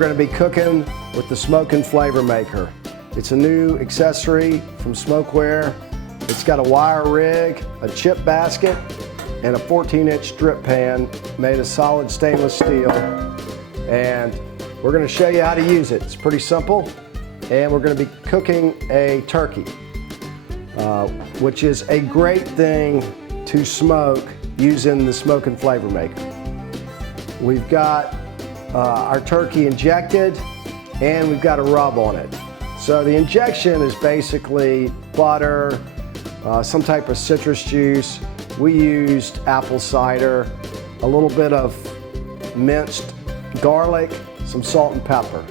going to be cooking with the Smoke and Flavor Maker. It's a new accessory from Smokeware. It's got a wire rig, a chip basket, and a 14-inch drip pan made of solid stainless steel. And we're going to show you how to use it. It's pretty simple. And we're going to be cooking a turkey, which is a great thing to smoke using the Smoke and Flavor Maker. We've got our turkey injected, and we've got a rub on it. So the injection is basically butter, some type of citrus juice. We used apple cider, a little bit of minced garlic, some salt and pepper.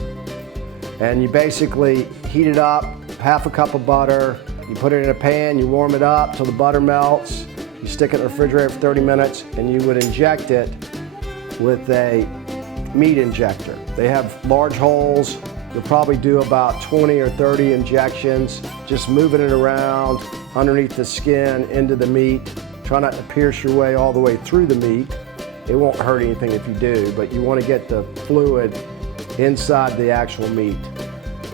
And you basically heat it up, half a cup of butter, you put it in a pan, you warm it up till the butter melts, you stick it in the refrigerator for 30 minutes, and you would inject it with a meat injector. They have large holes. You'll probably do about 20 or 30 injections, just moving it around underneath the skin into the meat. Try not to pierce your way all the way through the meat. It won't hurt anything if you do, but you want to get the fluid inside the actual meat.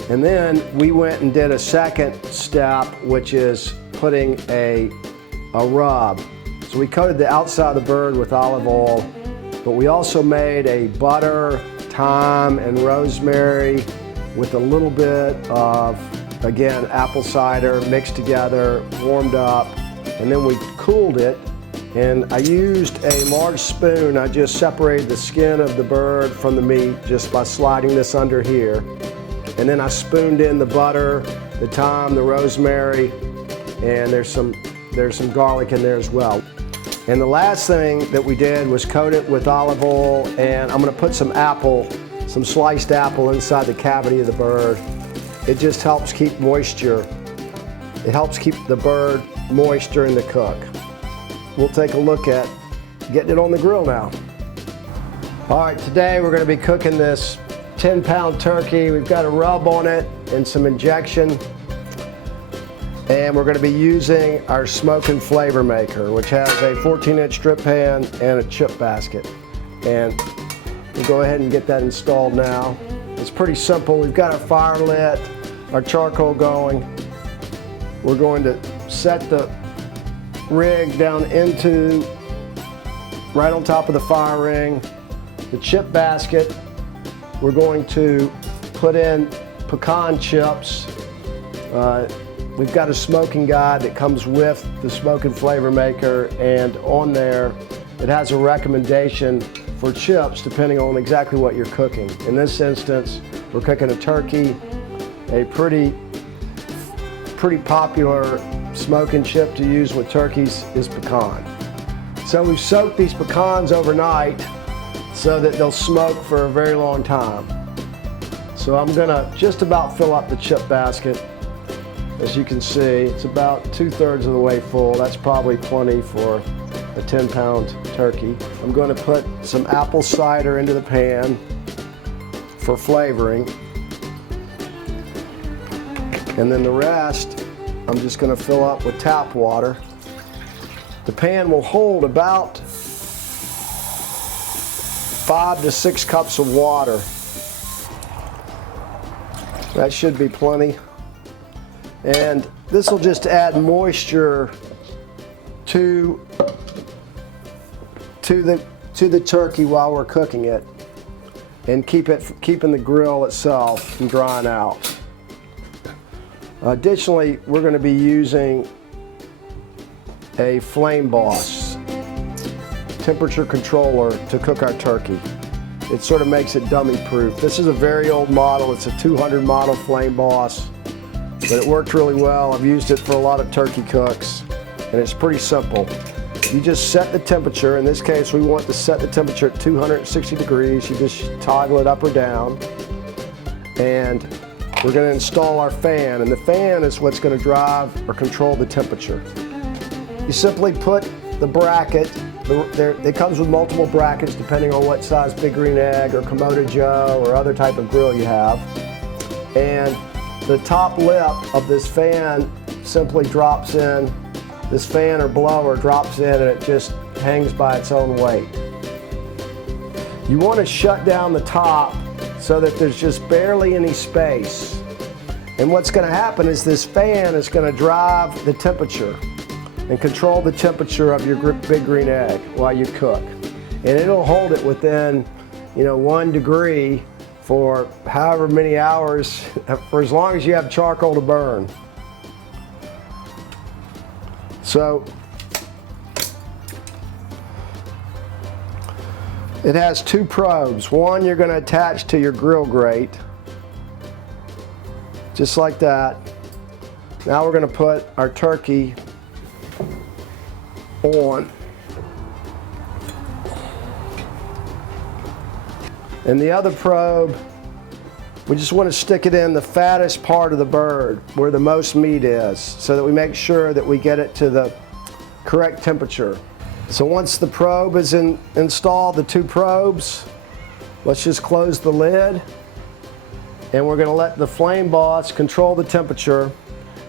And then we went and did a second step, which is putting a rub. So we coated the outside of the bird with olive oil, but we also made a butter, thyme, and rosemary with a little bit of, again, apple cider mixed together, warmed up, and then we cooled it. And I used a large spoon. I just separated the skin of the bird from the meat just by sliding this under here. And then I spooned in the butter, the thyme, the rosemary, and there's some garlic in there as well. And the last thing that we did was coat it with olive oil, and I'm going to put some sliced apple inside the cavity of the bird. It just helps keep moisture. It helps keep the bird moist during the cook. We'll take a look at getting it on the grill now. All right, today we're going to be cooking this 10-pound turkey. We've got a rub on it and some injection. And we're going to be using our Smoke and Flavor Maker, which has a 14-inch drip pan and a chip basket. And we'll go ahead and get that installed now. It's pretty simple. We've got our fire lit, our charcoal going. We're going to set the rig down into right on top of the fire ring. The chip basket, we're going to put in pecan chips. We've got a smoking guide that comes with the Smoke and Flavor Maker, and on there it has a recommendation for chips depending on exactly what you're cooking. In this instance, we're cooking a turkey. A pretty popular smoking chip to use with turkeys is pecan. So we've soaked these pecans overnight so that they'll smoke for a very long time. So I'm gonna just about fill up the chip basket. As you can see, it's about 2/3 of the way full. That's probably plenty for a 10-pound turkey. I'm going to put some apple cider into the pan for flavoring. And then the rest, I'm just going to fill up with tap water. The pan will hold about 5 to 6 cups of water. That should be plenty. And this will just add moisture to the turkey while we're cooking it, and keeping the grill itself from drying out. Additionally, we're going to be using a Flame Boss temperature controller to cook our turkey. It sort of makes it dummy proof. This is a very old model. It's a 200 model Flame Boss. But it worked really well. I've used it for a lot of turkey cooks, and it's pretty simple. You just set the temperature. In this case, we want to set the temperature at 260 degrees. You just toggle it up or down. And we're going to install our fan, and the fan is what's going to drive or control the temperature. You simply put the bracket, it comes with multiple brackets depending on what size Big Green Egg or Komodo Joe or other type of grill you have. And the top lip of this fan simply drops in. This fan or blower drops in, and it just hangs by its own weight. You want to shut down the top so that there's just barely any space. And what's going to happen is this fan is going to drive the temperature and control the temperature of your big green egg while you cook. And it'll hold it within, 1 degree for however many hours, for as long as you have charcoal to burn. So it has 2 probes. One you're going to attach to your grill grate, just like that. Now we're going to put our turkey on. And the other probe, we just want to stick it in the fattest part of the bird where the most meat is, so that we make sure that we get it to the correct temperature. So once the probe is installed, the 2 probes, let's just close the lid, and we're going to let the flame boss control the temperature.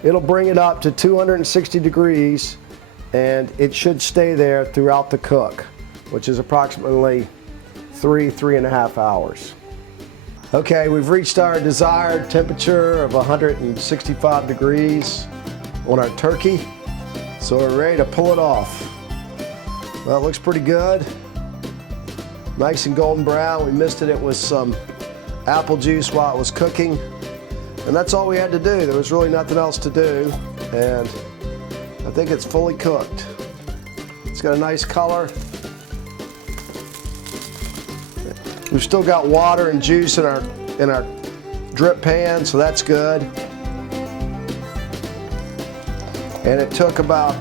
It'll bring it up to 260 degrees, and it should stay there throughout the cook, which is approximately 3.5 hours. Okay, we've reached our desired temperature of 165 degrees on our turkey, so we're ready to pull it off. Well, it looks pretty good. Nice and golden brown. We misted it with some apple juice while it was cooking, and that's all we had to do. There was really nothing else to do, and I think it's fully cooked. It's got a nice color. We've still got water and juice in our drip pan, so that's good. And it took about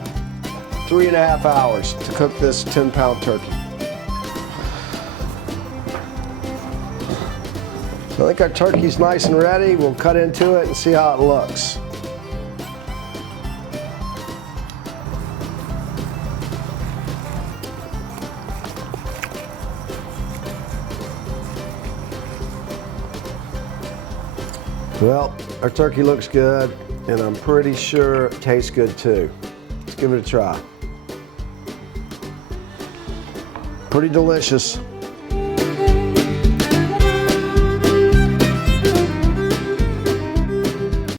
3.5 hours to cook this 10-pound turkey. So I think our turkey's nice and ready. We'll cut into it and see how it looks. Well, our turkey looks good, and I'm pretty sure it tastes good too. Let's give it a try. Pretty delicious.